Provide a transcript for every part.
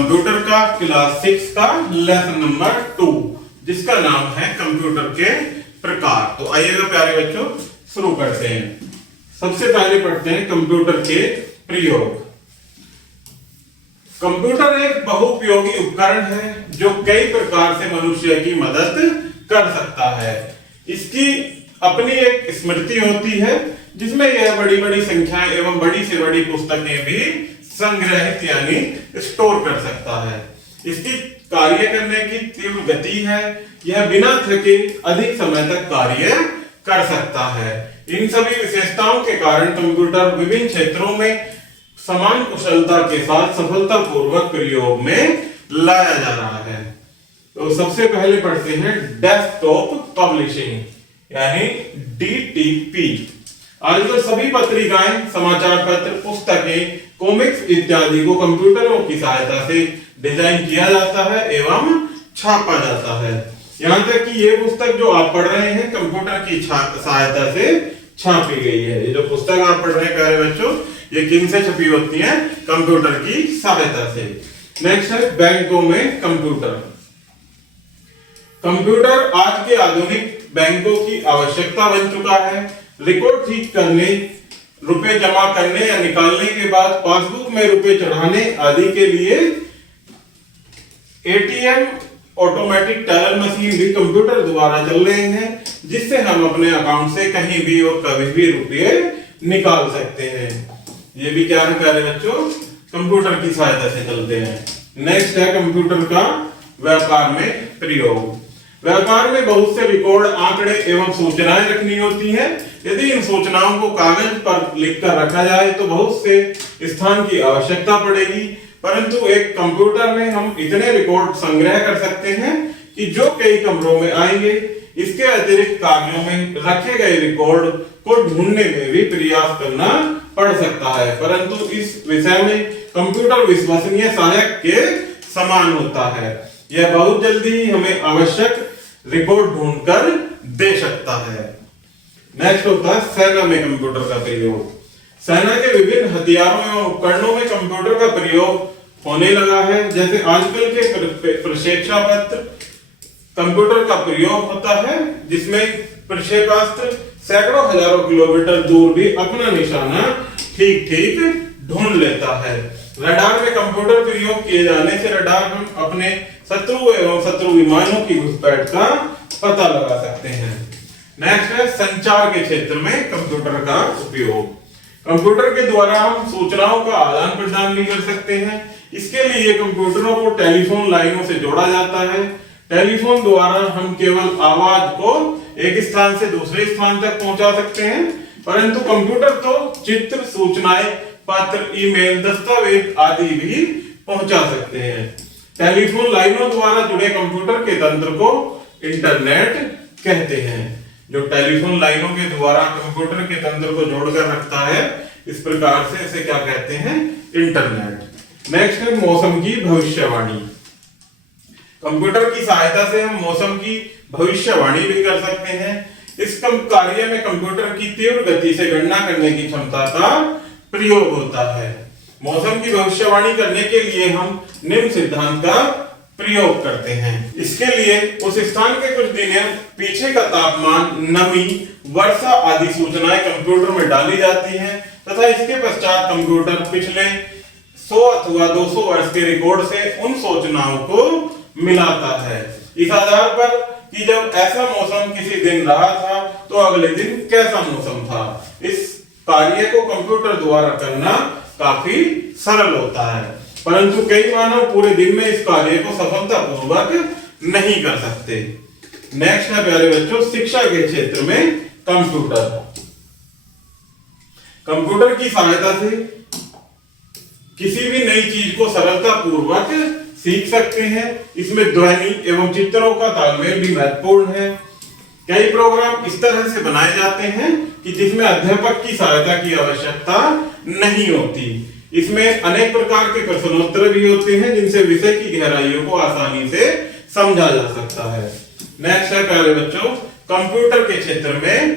Computer का class 6 का lesson number 2, जिसका नाम है कंप्यूटर के प्रकार। तो आइएगा प्यारे बच्चों शुरू करते हैं। सबसे पहले पढ़ते हैं कंप्यूटर के प्रयोग। कंप्यूटर एक बहुउपयोगी उपकरण है जो कई प्रकार से मनुष्य की मदद कर सकता है। इसकी अपनी एक स्मृति होती है जिसमें यह बड़ी बड़ी संख्याएं एवं बड़ी से बड़ी पुस्तकें भी संग्रहित यानी स्टोर कर सकता है। इसकी कार्य करने की तीव्र गति है, यह बिना थके अधिक समय तक कार्य कर सकता है। इन सभी विशेषताओं के कारण कंप्यूटर विभिन्न क्षेत्रों में समान कुशलता के साथ सफलतापूर्वक प्रयोग में लाया जा रहा है। तो सबसे पहले पढ़ते हैं डेस्कटॉप पब्लिशिंग यानी DTP। आजकल सभी पत्रिकाएं, समाचार पत्र, पुस्तकें, कॉमिक्स इत्यादि को कंप्यूटरों की सहायता से डिजाइन किया जाता है एवं छापा जाता है। यहाँ तक कि ये पुस्तक जो आप पढ़ रहे हैं कंप्यूटर की सहायता से छापी गई है। ये जो पुस्तक आप पढ़ रहे हैं प्यारे बच्चों, ये किन से छपी होती है? कंप्यूटर की सहायता से। नेक्स्ट है बैंकों में कंप्यूटर। कंप्यूटर आज के आधुनिक बैंकों की आवश्यकता बन चुका है। रिकॉर्ड ठीक करने, रुपए जमा करने या निकालने के बाद पासबुक में रुपए चढ़ाने आदि के लिए ATM ऑटोमेटिक टेलर मशीन भी कंप्यूटर द्वारा चल रहे हैं, जिससे हम अपने अकाउंट से कहीं भी और कभी भी रुपए निकाल सकते हैं। ये भी क्या है प्यारे बच्चों? कंप्यूटर की सहायता से चलते हैं। नेक्स्ट है कंप्यूटर का व्यापार में प्रयोग। व्यापार में बहुत से रिकॉर्ड, आंकड़े एवं सूचनाएं रखनी होती हैं। यदि इन सूचनाओं को कागज पर लिखकर रखा जाए तो बहुत से स्थान की आवश्यकता पड़ेगी, परंतु एक कंप्यूटर में हम इतने रिकॉर्ड संग्रह कर सकते हैं कि जो कई कमरों में आएंगे। इसके अतिरिक्त कागजों में रखे गए रिकॉर्ड को ढूंढने में भी प्रयास करना पड़ सकता है, परंतु इस विषय में कंप्यूटर विश्वसनीय सहायक के समान होता है। यह बहुत जल्दी ही हमें आवश्यक रिकॉर्ड ढूंढकर दे सकता है। नेक्स्ट होता है सेना में कंप्यूटर का प्रयोग। सेना के विभिन्न हथियारों एवं उपकरणों में कंप्यूटर का प्रयोग होने लगा है। जैसे आजकल के प्रक्षेपणास्त्र कंप्यूटर का प्रयोग होता है, जिसमें प्रक्षेपास्त्र सैकड़ों हजारों किलोमीटर दूर भी अपना निशाना ठीक ठीक ढूंढ लेता है। रडार में कंप्यूटर प्रयोग किए जाने से रडार हम अपने शत्रु एवं शत्रु विमानों की घुसपैठ का पता लगा सकते हैं। नेक्स्ट है संचार के क्षेत्र में कंप्यूटर का उपयोग। कंप्यूटर के द्वारा हम सूचनाओं का आदान प्रदान भी कर सकते हैं। इसके लिए कंप्यूटरों को टेलीफोन लाइनों से जोड़ा जाता है। टेलीफोन द्वारा हम केवल आवाज को एक स्थान से दूसरे स्थान तक पहुंचा सकते हैं, परंतु कंप्यूटर तो चित्र, सूचनाएं, पत्र, ईमेल, दस्तावेज आदि भी पहुंचा सकते हैं। टेलीफोन लाइनों द्वारा जुड़े कंप्यूटर के तंत्र को इंटरनेट कहते हैं। जो टेलीफोन लाइनों के द्वारा कंप्यूटर के तंत्र को जोड़कर रखता है, इस प्रकार से इसे क्या कहते हैं? इंटरनेट। नेक्स्ट है मौसम की भविष्यवाणी। कंप्यूटर की सहायता से हम मौसम की भविष्यवाणी भी कर सकते हैं। इस कार्य में कंप्यूटर की तीव्र गति से गणना करने की क्षमता का प्रयोग होता है। मौसम की भविष्यवाणी करने के लिए हम निम्न सिद्धांत का प्रयोग करते हैं। इसके लिए उस स्थान के कुछ दिन पीछे का तापमान, नमी, वर्षा आदि सूचनाएं कंप्यूटर में डाली जाती हैं तथा इसके पश्चात कंप्यूटर पिछले 100 अथवा 200 वर्ष के रिकॉर्ड से उन सूचनाओं को मिलाता है। इस आधार पर कि जब ऐसा मौसम किसी दिन रहा था तो अगले दिन कैसा मौसम था। इस कार्य को कंप्यूटर द्वारा करना काफी सरल होता है, परंतु कई मानव पूरे दिन में इस कार्य को सफलतापूर्वक नहीं कर सकते। नेक्स्ट है प्यारे बच्चों शिक्षा के क्षेत्र में कंप्यूटर। कंप्यूटर की सहायता से किसी भी नई चीज को सरलतापूर्वक सीख सकते हैं। इसमें ध्वनि एवं चित्रों का तालमेल भी महत्वपूर्ण है। कई प्रोग्राम इस तरह से बनाए जाते हैं कि जिसमें अध्यापक की सहायता की आवश्यकता नहीं होती। इसमें अनेक प्रकार के प्रश्नोत्तर भी होते हैं जिनसे विषय की गहराइयों को आसानी से समझा जा सकता है। नेक्स्ट है प्यारे बच्चों कंप्यूटर के क्षेत्र में,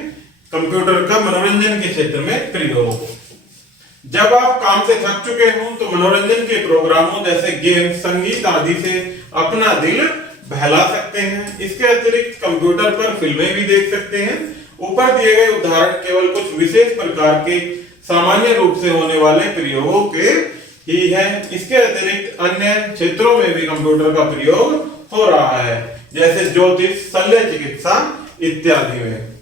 कंप्यूटर का मनोरंजन के क्षेत्र में प्रयोग। जब आप काम से थक चुके हो तो मनोरंजन के प्रोग्रामों जैसे गेम, संगीत आदि से अपना दिल बहला सकते हैं। इसके अतिरिक्त कंप्यूटर पर फिल्में भी देख सकते हैं। ऊपर दिए गए उदाहरण केवल कुछ विशेष प्रकार के सामान्य रूप से होने वाले प्रयोगों के ही है। इसके अतिरिक्त अन्य क्षेत्रों में भी कंप्यूटर का प्रयोग हो रहा है, जैसे ज्योतिष, शल्य चिकित्सा इत्यादि में।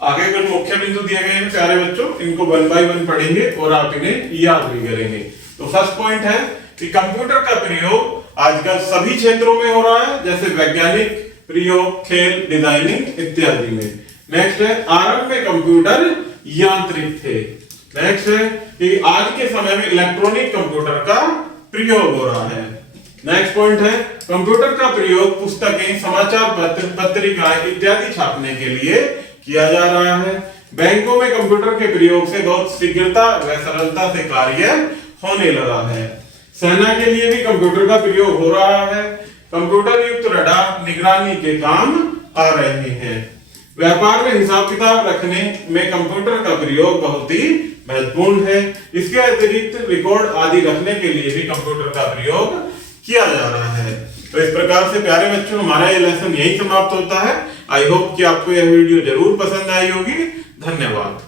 आगे कुछ मुख्य बिंदु दिए गए हैं प्यारे बच्चों, इनको 1 बाय 1 पढ़ेंगे और आप इन्हें याद भी करेंगे। तो फर्स्ट पॉइंट है कि कंप्यूटर का प्रयोग आजकल सभी क्षेत्रों में हो रहा है, जैसे वैज्ञानिक प्रयोग, खेल, डिजाइनिंग इत्यादि में। नेक्स्ट है आरंभ में कंप्यूटर यांत्रिक थे। नेक्स्ट है कि आज के समय में इलेक्ट्रॉनिक कंप्यूटर का प्रयोग हो रहा है। नेक्स्ट पॉइंट है कंप्यूटर का प्रयोग पुस्तकें, समाचार पत्र, पत्रिकाएं इत्यादि छापने के लिए किया जा रहा है। बैंकों में कंप्यूटर के प्रयोग से बहुत शीघ्रता व सरलता से कार्य होने लगा है। सेना के लिए भी कंप्यूटर का प्रयोग हो रहा है। कंप्यूटर युक्त रडार निगरानी के काम आ रहे हैं। व्यापार में हिसाब किताब रखने में कंप्यूटर का प्रयोग बहुत ही महत्वपूर्ण है। इसके अतिरिक्त रिकॉर्ड आदि रखने के लिए भी कंप्यूटर का प्रयोग किया जा रहा है। तो इस प्रकार से प्यारे बच्चों हमारा ये लेसन यही समाप्त होता है। आई होप कि आपको यह वीडियो जरूर पसंद आई होगी। धन्यवाद।